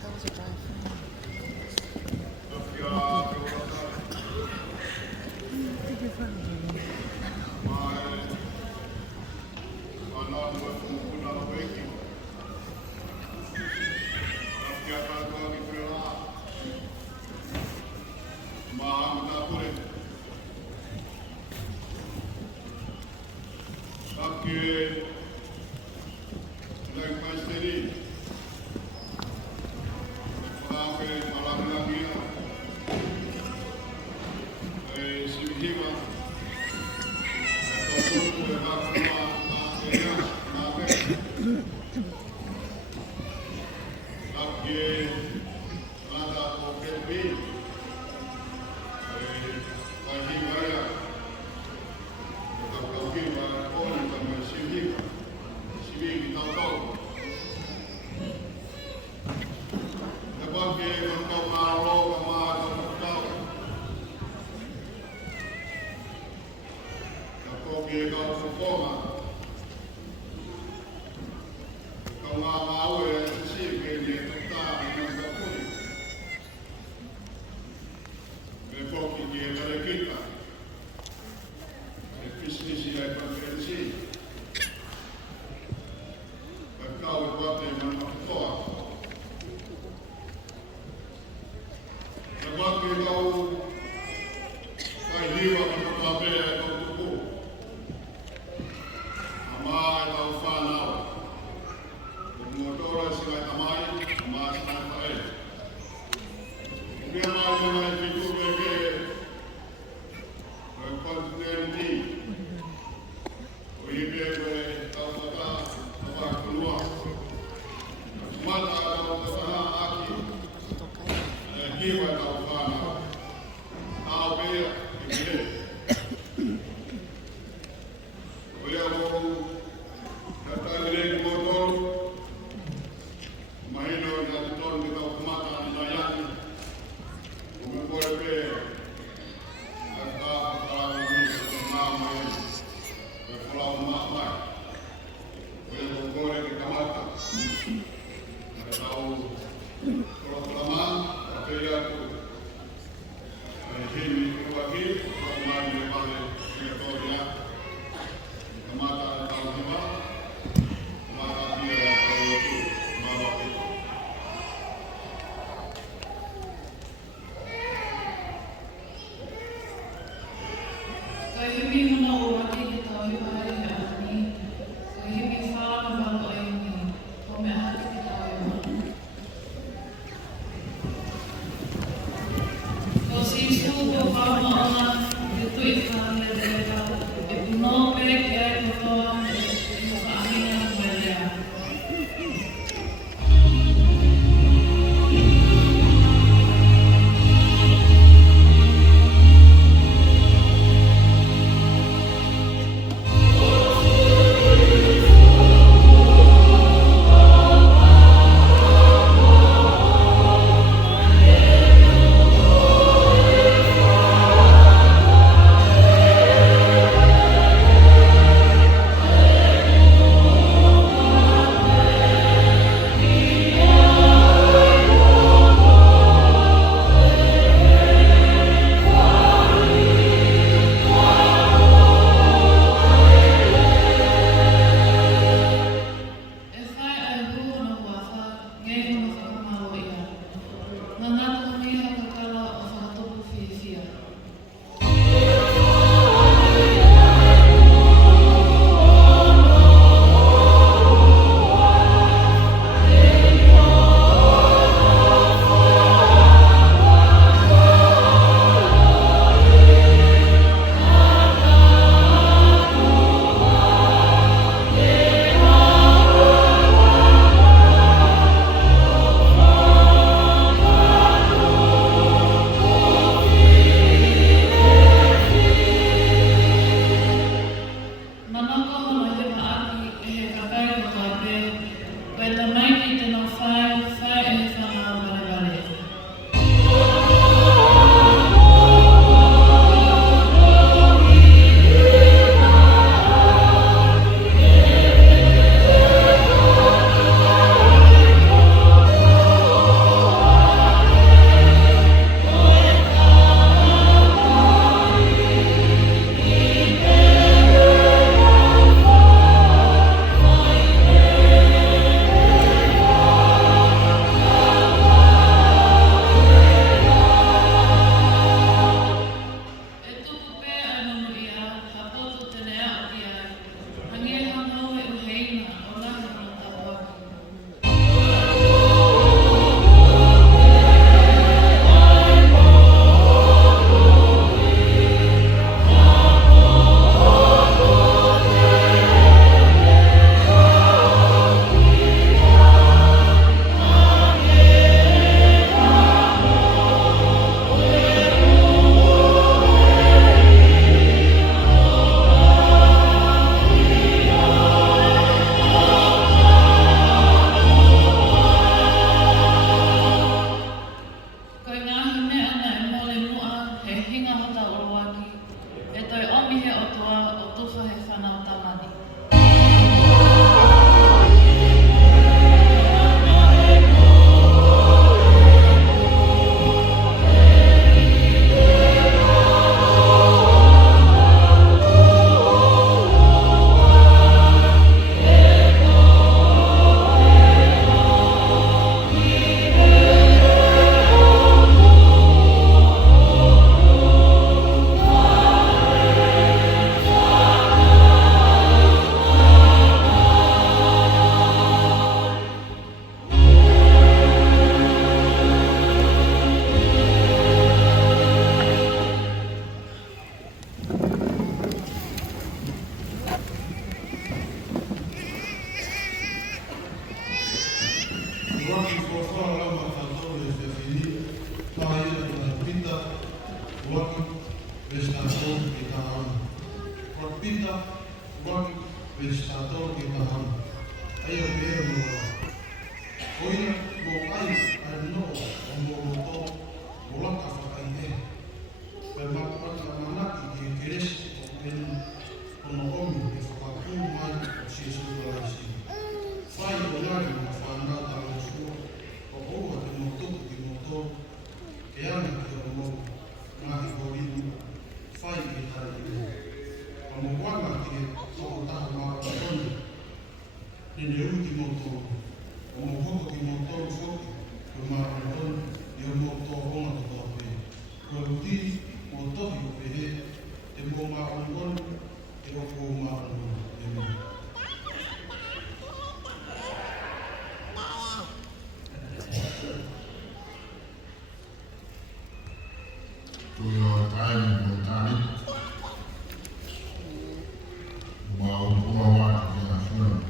That was a drive. working for far lama fatores de fini, tayo na pinta, working vestator itahan. For pinta, working vestator itahan. Ayo pero hoy mo ay ano ang mo to wala ka sa kanya. Pero mapapanak i-keres en onokomi e whakakuman o sisuraisi. Whai o ngari mo whanau taro sua, o oa te motoku ki moto, e ana ki o mo ngahi horinu, whai e tari e. A mo wanga ki e toko taho maa koni, nene uru ki moto, o mo hoko ki moto whoki, o maa koni, e o moto honga to tope. Ko uti, mo tohi o pehe, e mo maa koni, e o ko maa koni, e mo. To your time and time, while you are watching the film,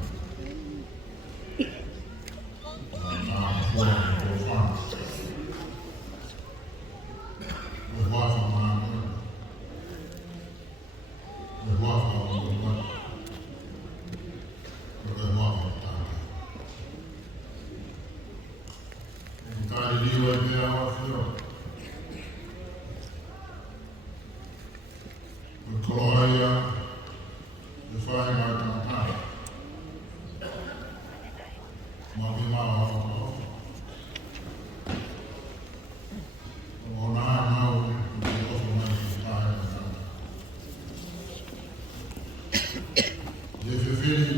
Gloria, the fire light on top. Mabima o na mau o o mai fire on top. Je fini.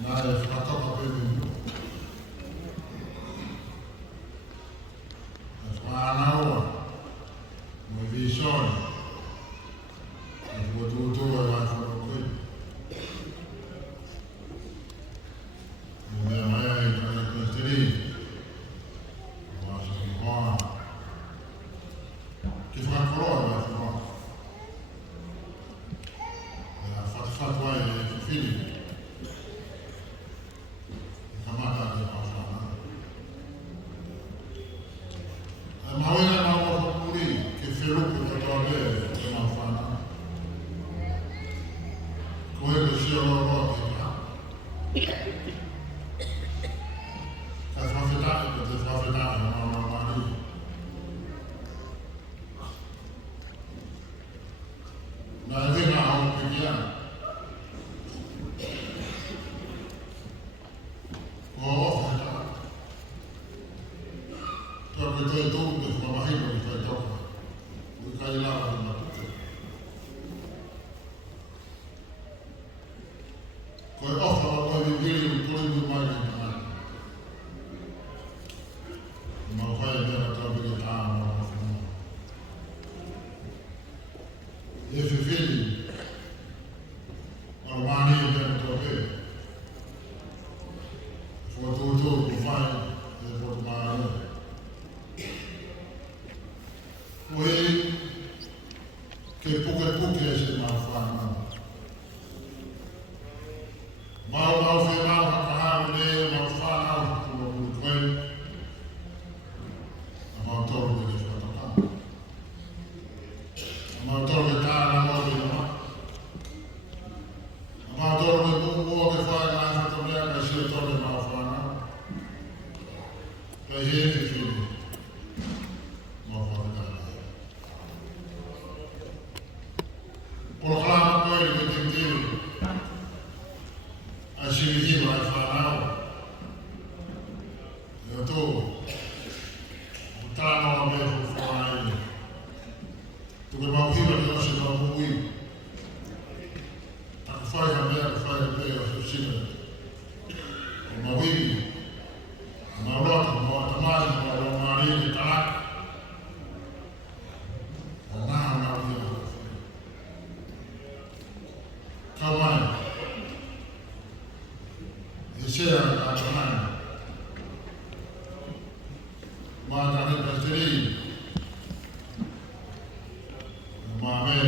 Na e whakapa pepe. E whanaua. Mo vision. E wotoutou e vai whakakoe. Mea mai ai kare kasteri. Wasa ki hoa. Ki whakoroa e vai whakoroa. E a whakawhai e whiwhiri. E kamata te whawhana. E mawena na whakapuri ke whirupu te tōre te mawhana. Koe ko sio roa te ka. Ka whawhetake ko te whawhetake o mani. Nā e tēnā hau pikia. Ko whawhetake. Tō koe toi tōku te whamahino ki toi tōku. Ui kai lara te matuke. Koe ofa o koe viviri u kore mu mai ki tāna. Ma whae mea tau piki tāna o whanua. E whiwhiri, o mani e mea tau pe. Whakatūtū ku whae e whakamāre. Koe ke puke e se mau whanau. Mau whi mau hakaharu ne mau whanau kua kua koe. A mau toru e te whatakama. A mau toru e tāna mo te noa. A mau toru e kua ke whae ngā whatamea kai se toru e mau whanau. Kai he te whiri. Mau whatakama. Ora klama koe i te tintiru. A sirihiro ai whanau. E o tō. O tāna o mea fu whanau. Tuke mauhira te ose no mui. Taku whai ka mea ka whai ka pēa o sina. O mauhiri. O maurota, o atamari, o maari ki tāka. O ngā mauhira. Kau mai. E sea a tamana. Ma tane pasteri. Ma me.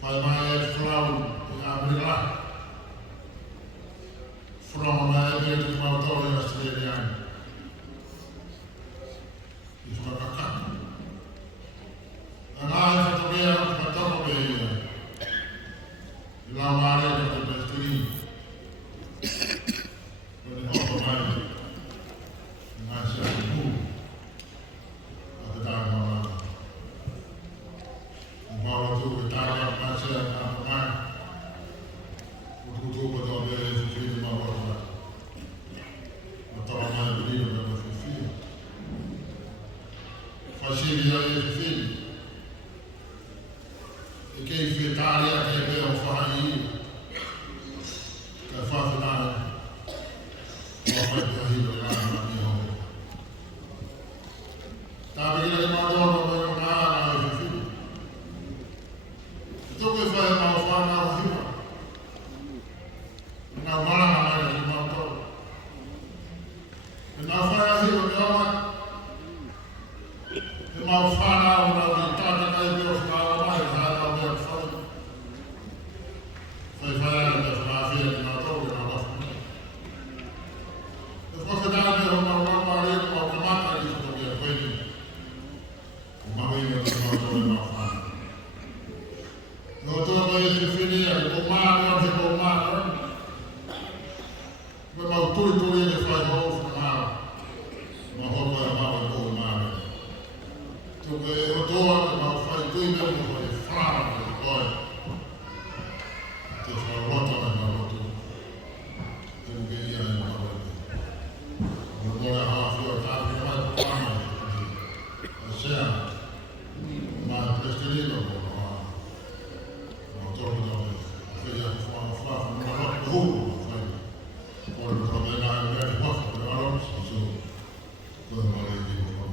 Fai mai e flau e abrila. la mare de destiny. When the help of my myself move at the time of my life. And follow through the time of myself and mine. Who told me that there is a feeling of what I thought I might believe that was fulfilled. Facilità e figli. E che in Italia che abbiamo fatto io, che ha fatto male, non fa più io la mia. Sabe che la Madonna non è una figli. E tu che fai ma fa una figlia? Una buona mamma di Madonna. E non fai la figlia, però ma fana una ventata che Dio fa mai fare per fare. Fai fare per la fine di Natale non va bene. E poi dare una marito ma una matta di tutto via quindi. Ma io non so dove fare. Non dove finire con mano e con mano. Ma tu che fai con mano. Ma come la con mano. Dove odore, ma fai due minuti di fame e poi ti fa ruota nella rottura. E non vieni a una volta. Non vuole la fiorata, non è fame. E sia, ma il testimino non torna da me. Perché io fa una rotta di uno. Poi il problema è che non è fatto, però non so se non vorrei dire un po'.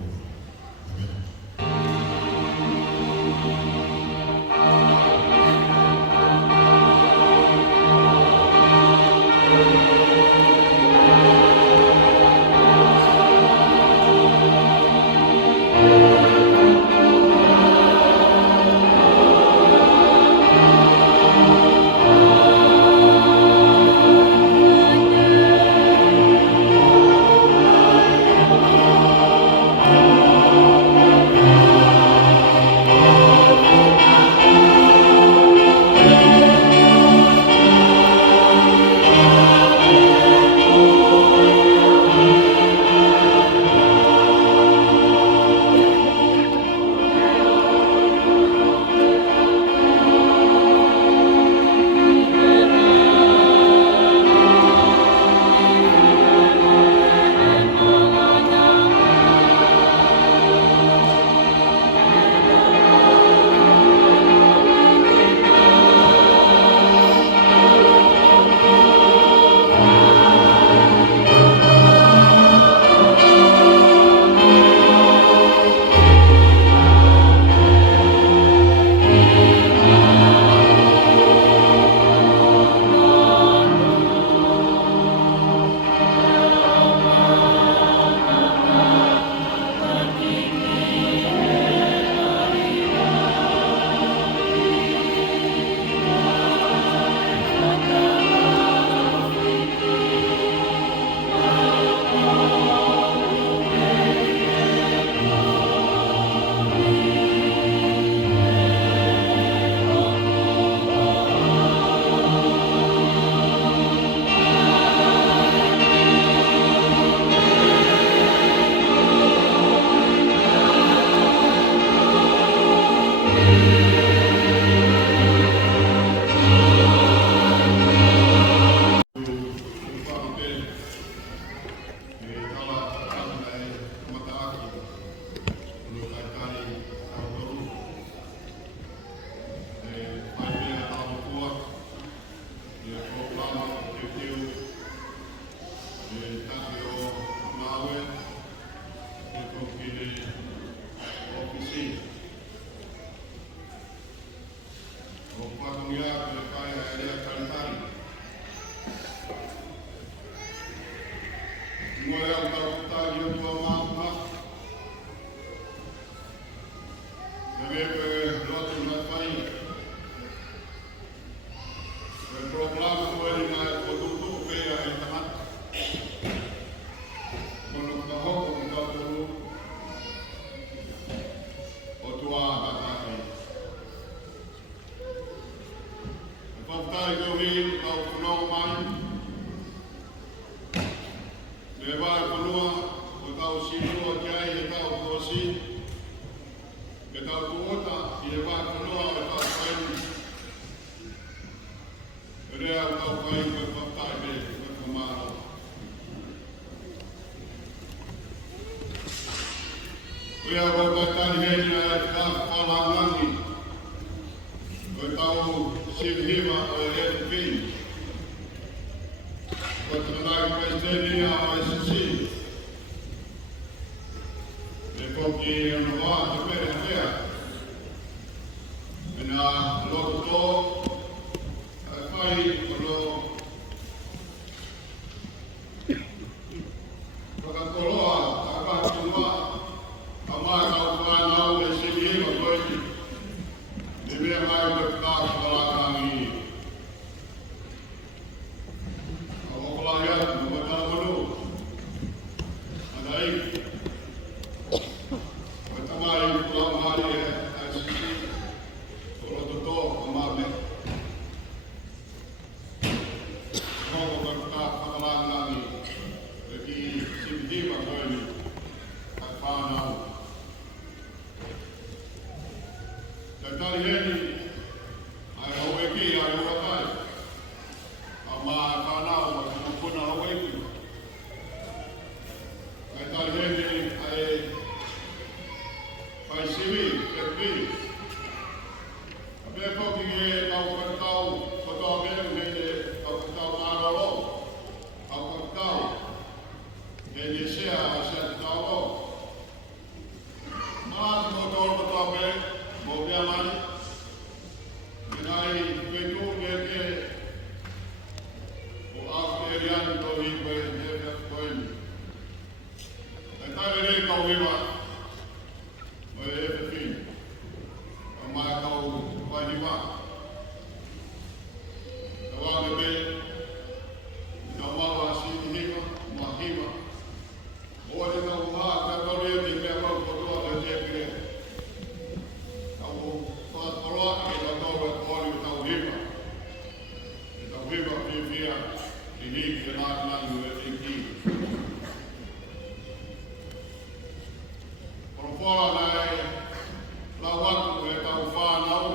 tuhi au kuno mai. Le vai kunua o tau sinua kia i tau kosi. Ke tau kuota i le vai kunua o tau whaini. Rea o tau whaini koe whaptai me koe whamaro. Rea o koe tani heni a e ka whalangangi. Koe tau sivihiva o e he pini. Koe tanai Presidenia o e sisi. E koki e ona wā te pere hea. E nā loto tō, e whai o lo whakatoroa, a whatunua, a mai kau whanau e sivihiva koe. E mea mai koe whakarangi. A wakolai atu, mo tala manu. Ana ei. Mo tamai kula mahari e ai sisi. O roto tō, a mame. Hoko koe whakarangi. E ki sivihiva koe ni. Ai whanau. Te tari heni, ai hau eki, ai uratai. A mā whanau, ai kumapuna hau eki. Ai tari heni, ai whai siwi, te pi. A pia koki e au kakau, kotoa meru he au kakau āraro. Au kakau, he ni sea, a sea te tau o. Mā te kotoa meru, mo pia mani. Menai petu ngeke o Australian tohi koe hewea koe ni. E tai re kau hiwa o e ewe whini. A mai kau whai hiwa. E wāne me, ina mawa sini hiwa, ma hiwa. O e tau maa ka kauria ni mea kau kotoa le te pire. Kau whakatoroa e tau tau e kōri o tau hiwa. E tau hiwa whiwhia i ni te nākanangu e te ki. Kono whara nei, lau atu e tau whānau.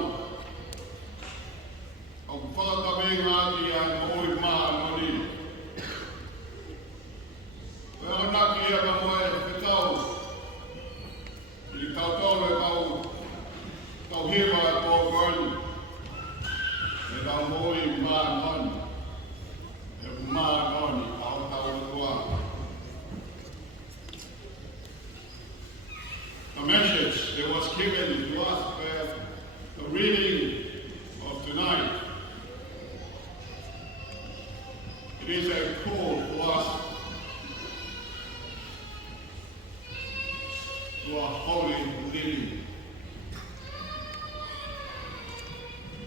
Au whakatabe ngāti a ngoi maa nori. E anaki e ka moe e tau. I tau tau e tau hiwa e tō kōni. E tau moi maa noni. E maa noni au tau e tua. The message that was given to us by the reading of tonight. It is a call for us to a holy living.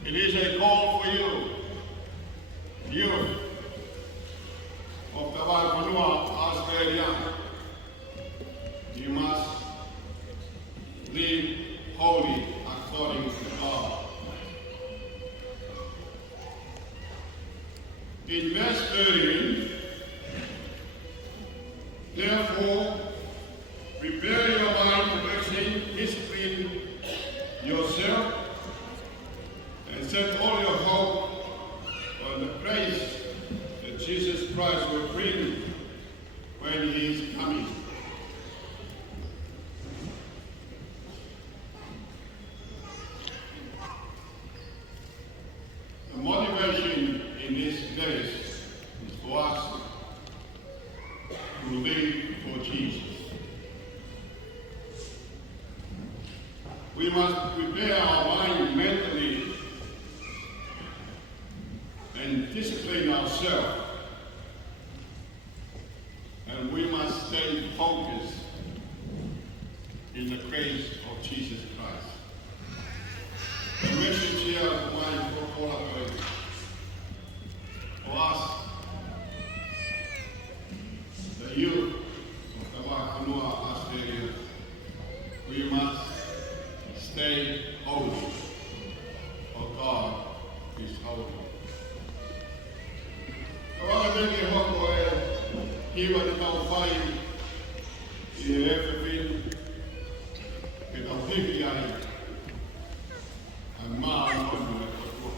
It is a call for you of the Waipunua Australia. You must live holy according to God. In verse 13, therefore, prepare your mind to exercise discipline yourself and set all your hope on the grace that Jesus Christ will bring when he is coming. The motivation in these days is for us to live for Jesus. We must prepare our mind mentally and discipline ourselves. And we must stay focused in the grace of Jesus Christ. The message here for us, the youth of the Waipunua Australia, we must stay holy, for God is holy. Iwa ni tau whai i e FFN ke tau hiki ai a maa konu e katoa.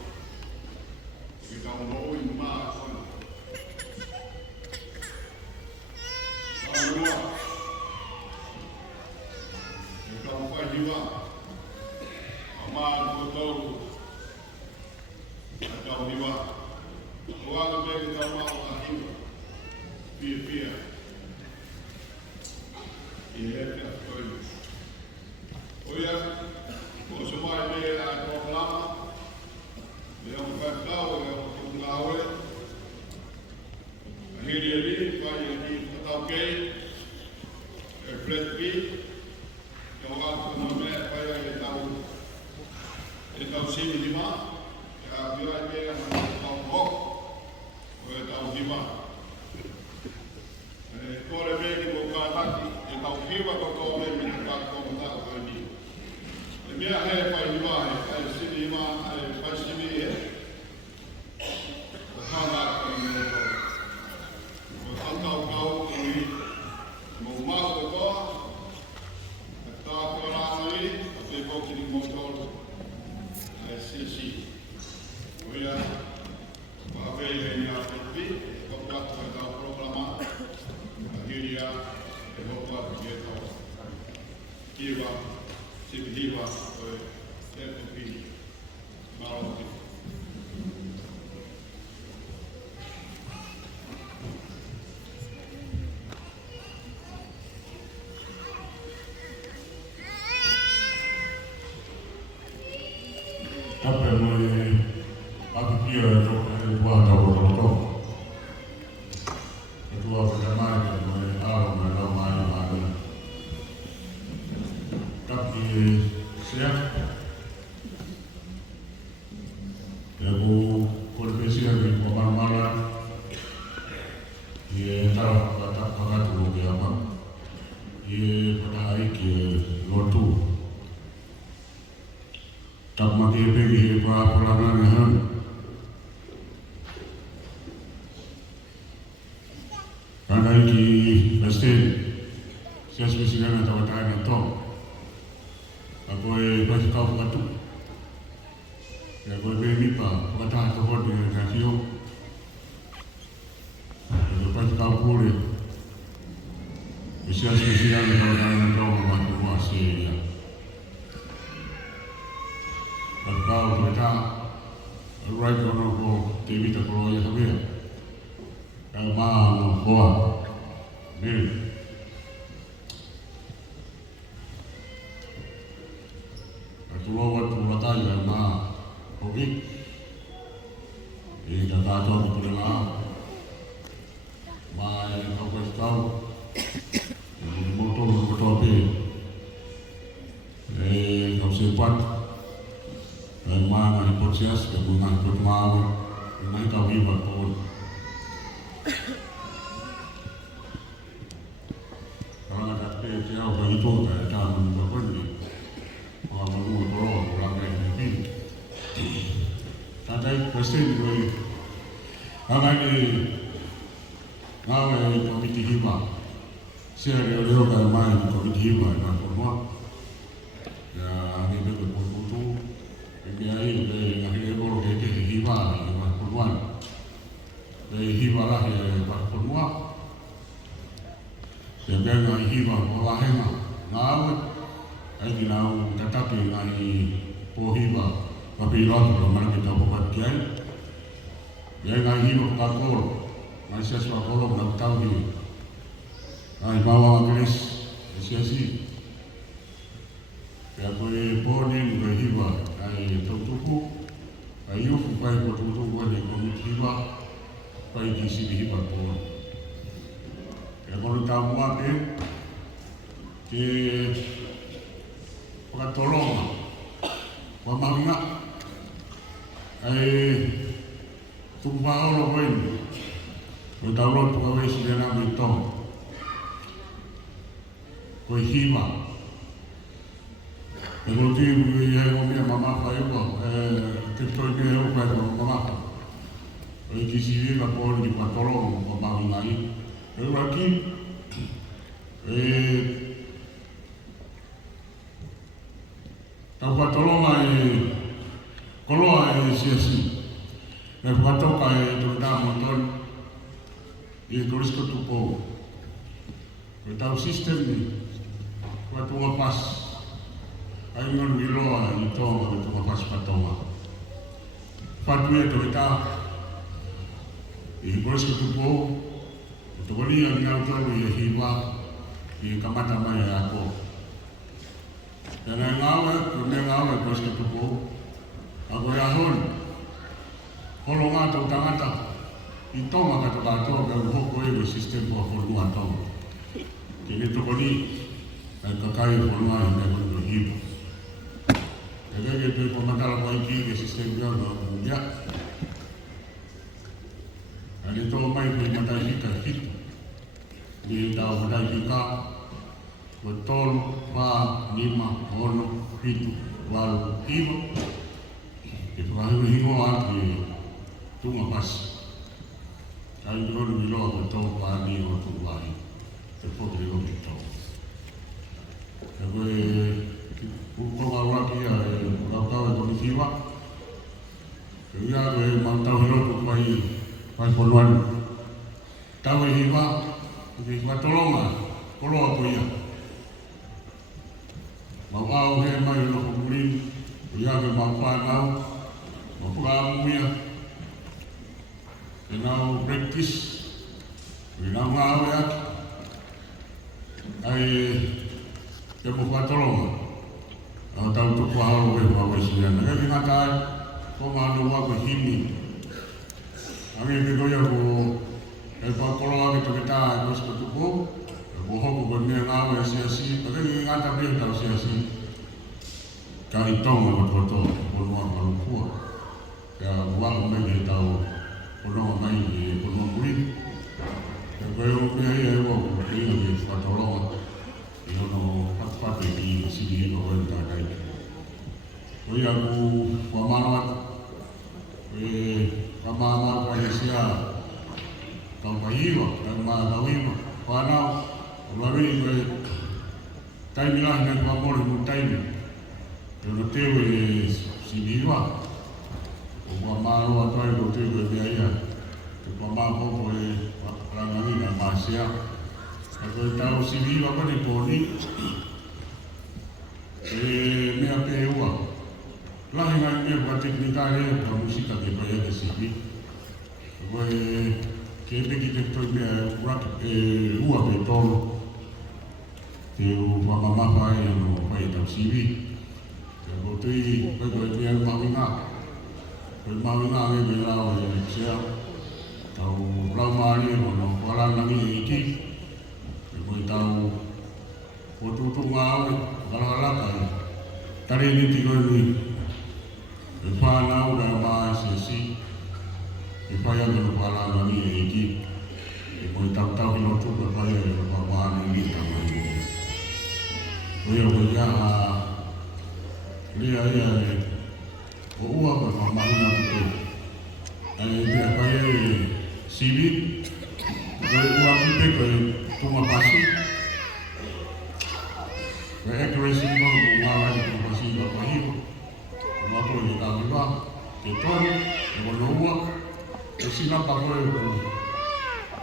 Ke tau noi maa konu. Whanua. Ke tau whai hiwa. A maa kotoro. A tau hiwa. Oaga me ke tau maa o hiwa. Pia. I lete a koe. Oia, ko se mai me a problema. Me o whakau e o kungaoe. A hiri a ri, whai a ni whatau kei. E Brett B. E o atu no mea whai a e tau sini hima. E a whiai mea na tau hok. O e tau hima. Kore meki mo kātaki, e tau hiwa ko kore me te kātako tāko kai ni. E mea hea whai hiwa e sini hima, e whai sini e. O kāna kore me to. O tātau kau kuri, mo māko toa, e tāko rāngai, a te kokiri mo tōru, e sisi. Oia, whawei hei ni a whetpi, e kapatu e tau programa. Hiria e hopa ki e tau. Kiwa, sipihiwa, o e FFP. Maroti. Tape moi pakikia e toka e puata o roto. E tua ka mai ka moi aro me lau mai mai. Taki sea. E ku korpesia ki pamamala. E tara pakatu o ke ama. E patahai ki lotu. Tak maki pegi he pa pulana ne han. Kana ki Western sia spesial na tawatai na to. Ako e pasi kau katu. Ya ko be mi pa kata to ko de na tio. Ko pasi kau pure. Sia spesial na tawatai na to ma ko asia. Kau kata right honorable David Akroya Habia. Kau mau boa. Bil. Atulawat tulataya na COVID. Ini kata kau kepala. Mai kau kau. Ini motor be. Kau sempat. Mana hipotesias ke bunga hipot mau. Ini kau hibat pun. Tiao bagi tu tak ada apa ni. Orang malu orang orang ni. Tadai pasti ni. Agak ni, ngawe komiti hima. Saya leo kalau main komiti hima nak semua. Ya, ni betul betul. Biaya ni akhirnya baru kita hima nak semua. Dari hima lah yang nak semua. Yang dengan hiba wahena ngawe ai dinau tatapi ngai pohiba tapi lot mana kita buat kiai yang ngai hiba kakor ngai sesuatu kolom nak tahu ni ngai bawa keris siasi ya boleh ponin ngai hiba ai tutupu ai ufu pai tutupu boleh komit hiba pai di sini hiba pon. Kalau tahu apa ke pengatolong, pemangga, tumpah orang lain, berdaulot pegawai sejarah mentong, kau hima, kalau tu yang orang mama apa kita ni orang mama, kalau kisi dia lapor di patolong pemangga ini. Lagi, tau patolonga koloa siasi. Na patoka tunda moton tulis ko tupo. Tau sistem ni patunga pas. Ai ngon wiloa ito patunga pas patonga. Fatue kita tulis ko tupo. Tukoni ang ngauto ni hiwa di kamata mai ako. Dan ngawe tulis ko tupo. Ako yahon. Kalau ngato tangata, itu maka terbato berhubung kau sistem formula tahu. Kini tu kau ni kakai formula yang kau berhidup. Jadi itu pemantar kau ini sistem dia berubah. Dan itu mai pemantar kita hit. Di dalam pemantar kita betul pa 5 ono hidup walau hidup. Itu kalau hidup lagi tunga pas. Kaya doon bilo ako ito paani o tuwahi. Ito po bilo ito. Ako kung kawaki kawakaw ito ni Siwa. Kaya mangtaw hilo tuwahi. Pagpunuan. Tawa hiwa. Hiwa tolonga. Kulo ako iya. Mawaw he may ilo kumulin. Kaya ke mapanaw. Mapukamu ya. We now practice, we now ngawet, ay kemukatolong, tahu tu kuahal we bawa sian. Naga kinatay, kung ano wa hini. Ang ibigoy ako, ay pagkolong ito kita, terus ketupo, buho ko ganyan ngawet siya. Pagka ingatan dia tahu siya. Kaitong betul-betul, punuang malupua. Ya, buang may tahu. Puno mai puno kulit. Kalau biaya itu ini lebih patolong. Ia no pat di sini no orang tak ada. Kau aku pemalat, pemalat Malaysia, kau pahiwa, kau mahawiwa, kau nau, lalu kau time lah nak pamor time. Kalau tewe sini lah. Pamalo atau itu tu biaya, pamalo boleh orang ini nak Malaysia. Kalau tahu sini apa ni poni, ni apa yang lah yang ni buat teknik ni, musik tak dibayar ke sini. Kalau kita tu dia buat betul, tu mama yang bayar tahu sini. Kalau tu dia mahu Pembangunan kami belau siap, tahu belau mari mana orang lagi ini, kami tahu foto tu ngau kalau kan, tadi ini tiga ni, Ipana udah masih Ipaya kalau orang lagi ini, kami tahu kalau tu berpaya berpaham ini tahu ini, dia Uwa berpamana itu, dia kaya sibit, uang kita kaya cuma pasir, kaya accuracy itu uang itu pasir berapa hiu, waktu kita ambil, kita kalau uang, kesina pakai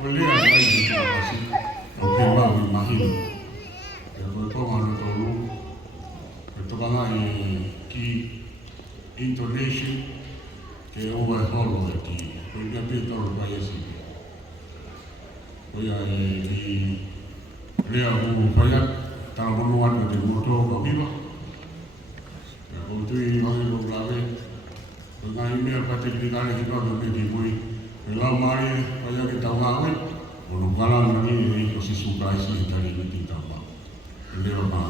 boleh ada lagi cuma pasir, oke bang mahir, kalau itu mana tahu, itu kan ki Intonation que overhaul aqui, porque a pintura vai assim. Foi aí que lea o payat, tá manual de motor comigo. Eu tu e eu grave, dengan ini apa teknikal kita lebih dimui. Kalau mari payat kita ngawet, kalau kalah lagi itu si suka isi dari itu tambah. Lea apa?